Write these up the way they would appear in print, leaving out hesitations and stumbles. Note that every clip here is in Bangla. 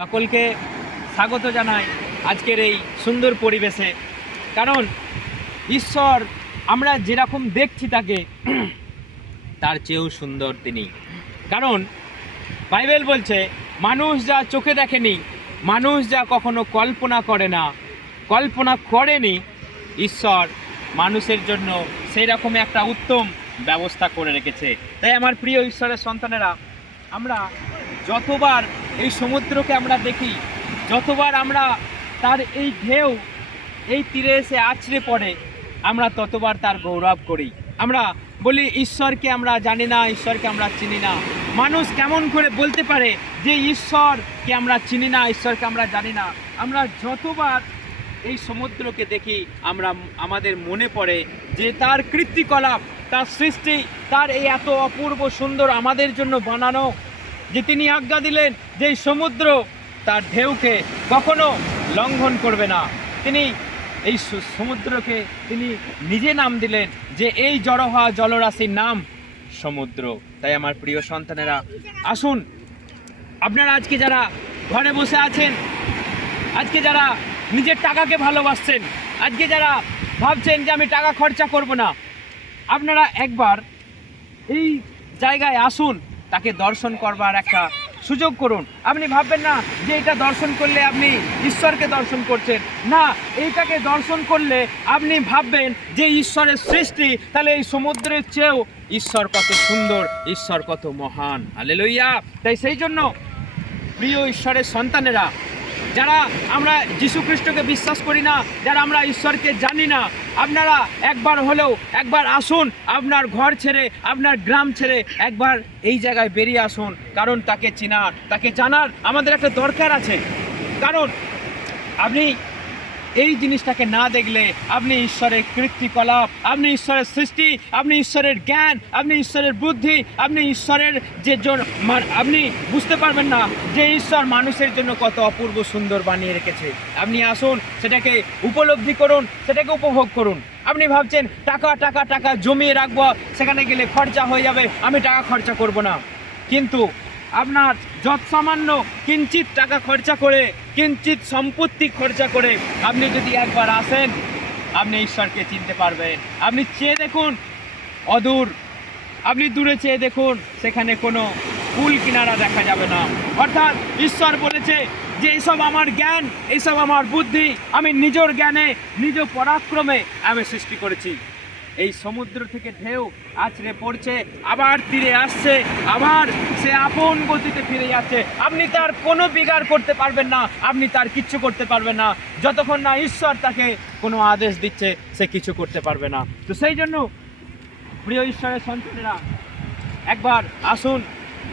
সকলকে স্বাগত জানাই আজকের এই সুন্দর পরিবেশে। কারণ ঈশ্বর আমরা যেরকম দেখছি তাকে তার চেয়েও সুন্দর তিনি। কারণ বাইবেল বলছে মানুষ যা চোখে দেখেনি, মানুষ যা কখনো কল্পনা করেনি, ঈশ্বর মানুষের জন্য সেই রকম একটা উত্তম ব্যবস্থা করে রেখেছে। তাই আমার প্রিয় ঈশ্বরের সন্তানেরা, আমরা যতবার এই সমুদ্রকে আমরা দেখি, যতবার আমরা তার এই ঢেউ এই তীরে এসে আছড়ে পড়ে, আমরা ততবার তার গৌরব করি। আমরা বলি ঈশ্বরকে আমরা জানি না, ঈশ্বরকে আমরা চিনি না। মানুষ কেমন করে বলতে পারে যে ঈশ্বরকে আমরা চিনি না, ঈশ্বরকে আমরা জানি না? আমরা যতবার এই সমুদ্রকে দেখি, আমাদের মনে পড়ে যে তার কীর্তিকলাপ, তার সৃষ্টি, তার এই এত অপূর্ব সুন্দর আমাদের জন্য বানানো, যে তিনি আজ্ঞা দিলেন যে এই সমুদ্র তার ঢেউকে কখনো লঙ্ঘন করবে না। তিনি এই সমুদ্রকে তিনি নিজে নাম দিলেন যে এই জড়ো হওয়া জলরাশির নাম সমুদ্র। তাই আমার প্রিয় সন্তানেরা, আসুন আপনারা আজকে যারা ঘরে বসে আছেন, আজকে যারা নিজের টাকাকে ভালোবাসছেন, আজকে যারা ভাবছেন যে আমি টাকা খরচা করব না, আপনারা একবার এই জায়গায় আসুন, তাকে দর্শন করবার একটা সুযোগ করুন। আপনি ভাববেন না যে এটা দর্শন করলে আপনি ঈশ্বরকে দর্শন করছেন, না, এইটাকে দর্শন করলে আপনি ভাববেন যে ঈশ্বরের সৃষ্টি, তাহলে এই সমুদ্রের চেয়েও ঈশ্বর কত সুন্দর, ঈশ্বর কত মহান। হালেলুয়া। তাই সেই জন্য প্রিয় ঈশ্বরের সন্তানেরা, যারা আমরা যীশু খ্রিস্টকে বিশ্বাস করি না, যারা আমরা ঈশ্বরকে জানি না, আপনারা একবার আসুন, আপনার ঘর ছেড়ে, আপনার গ্রাম ছেড়ে একবার এই জায়গায় বেরিয়ে আসুন। কারণ তাকে চেনার, তাকে জানার আমাদের একটা দরকার আছে। কারণ আপনি এই জিনিসটাকে না দেখলে আপনি ঈশ্বরের কীর্তিকলাপ, আপনি ঈশ্বরের সৃষ্টি, আপনি ঈশ্বরের জ্ঞান, আপনি ঈশ্বরের বুদ্ধি, আপনি ঈশ্বরের আপনি বুঝতে পারবেন না যে ঈশ্বর মানুষের জন্য কত অপূর্ব সুন্দর বানিয়ে রেখেছে। আপনি আসুন, সেটাকে উপলব্ধি করুন, সেটাকে উপভোগ করুন। আপনি ভাবছেন টাকা টাকা টাকা জমিয়ে রাখবো, সেখানে গেলে খরচা হয়ে যাবে, আমি টাকা খরচা করব না। কিন্তু আপনার যৎসামান্য কিঞ্চিত টাকা খরচা করে, কিঞ্চিত সম্পত্তি খরচা করে আপনি যদি একবার আসেন, আপনি ঈশ্বরকে চিনতে পারবেন। আপনি চেয়ে দেখুন অদূর, আপনি দূরে চেয়ে দেখুন, সেখানে কোনো কুল কিনারা দেখা যাবে না। অর্থাৎ ঈশ্বর বলেছে যে এইসব আমার জ্ঞান, এইসব আমার বুদ্ধি, আমি নিজের জ্ঞানে, নিজ পরাক্রমে আমি সৃষ্টি করেছি। এই সমুদ্র থেকে ঢেউ আছড়ে পড়ছে, আবার তীরে আসছে, আবার সে আপন গতিতে ফিরে যাচ্ছে। আপনি তার কোনো বিগাড় করতে পারবেন না, আপনি তার কিচ্ছু করতে পারবেন না। যতক্ষণ না ঈশ্বর তাকে কোনো আদেশ দিচ্ছে, সে কিছু করতে পারবে না। তো সেই জন্য প্রিয় ঈশ্বরের সন্তানেরা, একবার আসুন,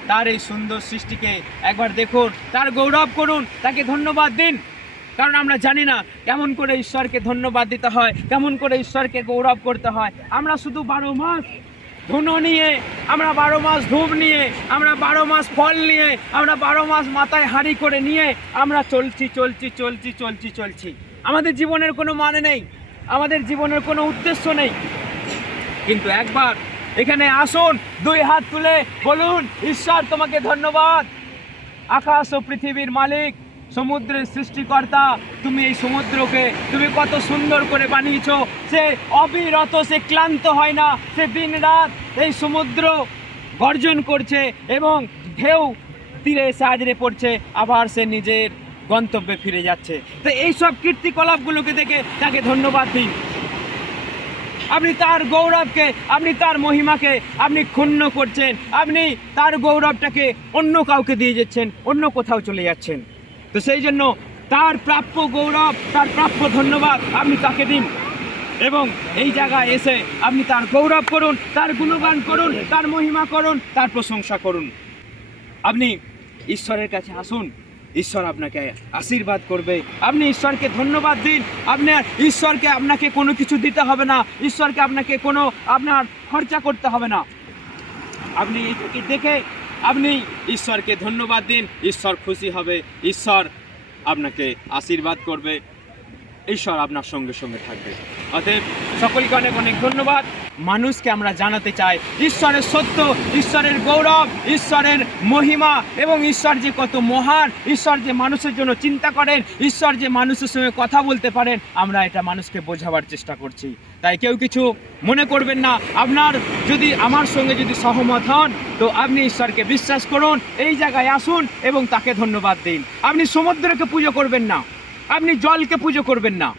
তার এই সুন্দর সৃষ্টিকে একবার দেখুন, তার গৌরব করুন, তাকে ধন্যবাদ দিন। কারণ আমরা জানি না কেমন করে ঈশ্বরকে ধন্যবাদ দিতে হয়, কেমন করে ঈশ্বরকে গৌরব করতে হয়। আমরা শুধু 12 মাস ধুনো নিয়ে, আমরা 12 মাস ধূপ নিয়ে, আমরা 12 মাস ফল নিয়ে, আমরা 12 মাস মাথায় হাঁড়ি করে নিয়ে আমরা চলছি। আমাদের জীবনের কোনো মানে নেই, আমাদের জীবনের কোনো উদ্দেশ্য নেই। কিন্তু একবার এখানে আসুন, 2 হাত তুলে বলুন, ঈশ্বর তোমাকে ধন্যবাদ। আকাশ ও পৃথিবীর মালিক, সমুদ্রের সৃষ্টিকর্তা, তুমি এই সমুদ্রকে তুমি কত সুন্দর করে বানিয়েছো। সে অবিরত, সে ক্লান্ত হয় না, সে দিন রাত এই সমুদ্র গর্জন করছে এবং ঢেউ তীরে এসে আছড়ে পড়ছে, আবার সে নিজের গন্তব্যে ফিরে যাচ্ছে। তো এইসব কীর্তিকলাপগুলোকে দেখে তাকে ধন্যবাদ দিন। আপনি তার গৌরবকে, আপনি তার মহিমাকে আপনি ক্ষুণ্ণ করছেন, আপনি তার গৌরবটাকে অন্য কাউকে দিয়ে যাচ্ছেন, অন্য কোথাও চলে যাচ্ছেন। তো সেই জন্য তার প্রাপ্য গৌরব, তার প্রাপ্য ধন্যবাদ আপনি তাকে দিন এবং এই জায়গায় এসে আপনি তার গৌরব করুন, তার গুণগান করুন, তার মহিমা করুন, তার প্রশংসা করুন। আপনি ঈশ্বরের কাছে আসুন, ঈশ্বর আপনাকে আশীর্বাদ করবে। আপনি ঈশ্বরকে ধন্যবাদ দিন। ঈশ্বরকে আপনাকে কোনো কিছু দিতে হবে না, ঈশ্বরকে আপনাকে কোনো আপনার খরচা করতে হবে না। আপনি এটাকে দেখে আপনি ঈশ্বরকে ধন্যবাদ দিন, ঈশ্বর খুশি হবে, ঈশ্বর আপনাকে আশীর্বাদ করবে। ঈশ্বর আপনার সঙ্গে সঙ্গে থাকবে। অতএব সকলকে অনেক অনেক ধন্যবাদ। মানুষকে আমরা জানাতে চাই ঈশ্বরের সত্য, ঈশ্বরের গৌরব, ঈশ্বরের মহিমা এবং ঈশ্বর যে কত মহান, ঈশ্বর যে মানুষের জন্য চিন্তা করেন, ঈশ্বর যে মানুষের সঙ্গে কথা বলতে পারেন, আমরা এটা মানুষকে বোঝাবার চেষ্টা করছি। তাই কেউ কিছু মনে করবেন না। আপনার যদি আমার সঙ্গে যদি সহমত হন, তো আপনি ঈশ্বরকে বিশ্বাস করুন, এই জায়গায় আসুন এবং তাকে ধন্যবাদ দিন। আপনি সমুদ্রকে পুজো করবেন না, আপনি জলকে পুজো করবেন না।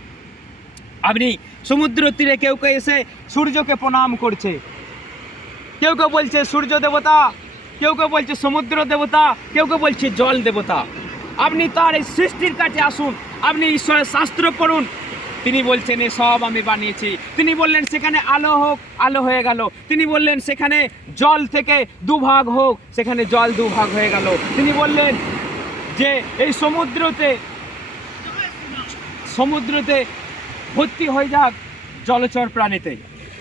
আপনি সমুদ্র তীরে কেউ কেউ এসে সূর্যকে প্রণাম করছে, কেউ কেউ বলছে সূর্য দেবতা, কেউ কেউ বলছে সমুদ্র দেবতা, কেউ কেউ বলছে জল দেবতা। আপনি তার এই সৃষ্টির কাছে আসুন, আপনি ঈশ্বরের শাস্ত্র পড়ুন। তিনি বলছেন এ সব আমি বানিয়েছি। তিনি বললেন সেখানে আলো হোক, আলো হয়ে গেল। তিনি বললেন সেখানে জল থেকে দুভাগ হোক, সেখানে জল দুভাগ হয়ে গেল। তিনি বললেন যে এই সমুদ্রতে ভর্তি হয়ে যাক জলচর প্রাণীতে।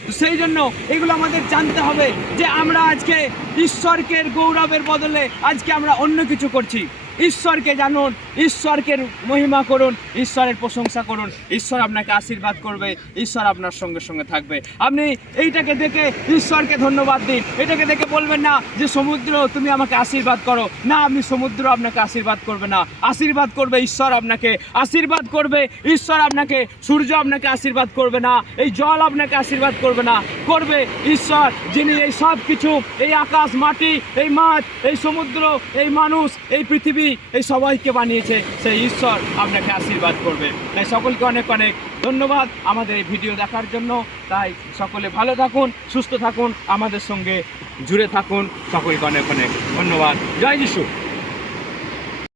তো সেই জন্য এগুলো আমাদের জানতে হবে যে আমরা আজকে ঈশ্বরকে গৌরবের বদলে আজকে আমরা অন্য কিছু করছি। ঈশ্বরকে জানুন, ঈশ্বরকে মহিমা করুন, ঈশ্বরের প্রশংসা করুন। ঈশ্বর আপনাকে আশীর্বাদ করবে, ঈশ্বর আপনার সঙ্গে সঙ্গে থাকবে। আপনি এইটাকে দেখে ঈশ্বরকে ধন্যবাদ দিন। এটাকে দেখে বলবেন না যে সমুদ্র তুমি আমাকে আশীর্বাদ করো, না, আপনি সমুদ্র আপনাকে আশীর্বাদ করবে না, আশীর্বাদ করবে ঈশ্বর আপনাকে, আশীর্বাদ করবে ঈশ্বর আপনাকে। সূর্য আপনাকে আশীর্বাদ করবে না, এই জল আপনাকে আশীর্বাদ করবে না, করবে ঈশ্বর, যিনি এই সব কিছু, এই আকাশ, মাটি, এই মাছ, এই সমুদ্র, এই মানুষ, এই পৃথিবী, এই সবাইকে বানিয়েছে, সেই ঈশ্বর আপনাকে আশীর্বাদ করবে। তাই সকলকে অনেক অনেক ধন্যবাদ আমাদের এই ভিডিও দেখার জন্য। তাই সকলে ভালো থাকুন, সুস্থ থাকুন, আমাদের সঙ্গে জুড়ে থাকুন। সকলকে অনেক অনেক ধন্যবাদ। জয় যিশু।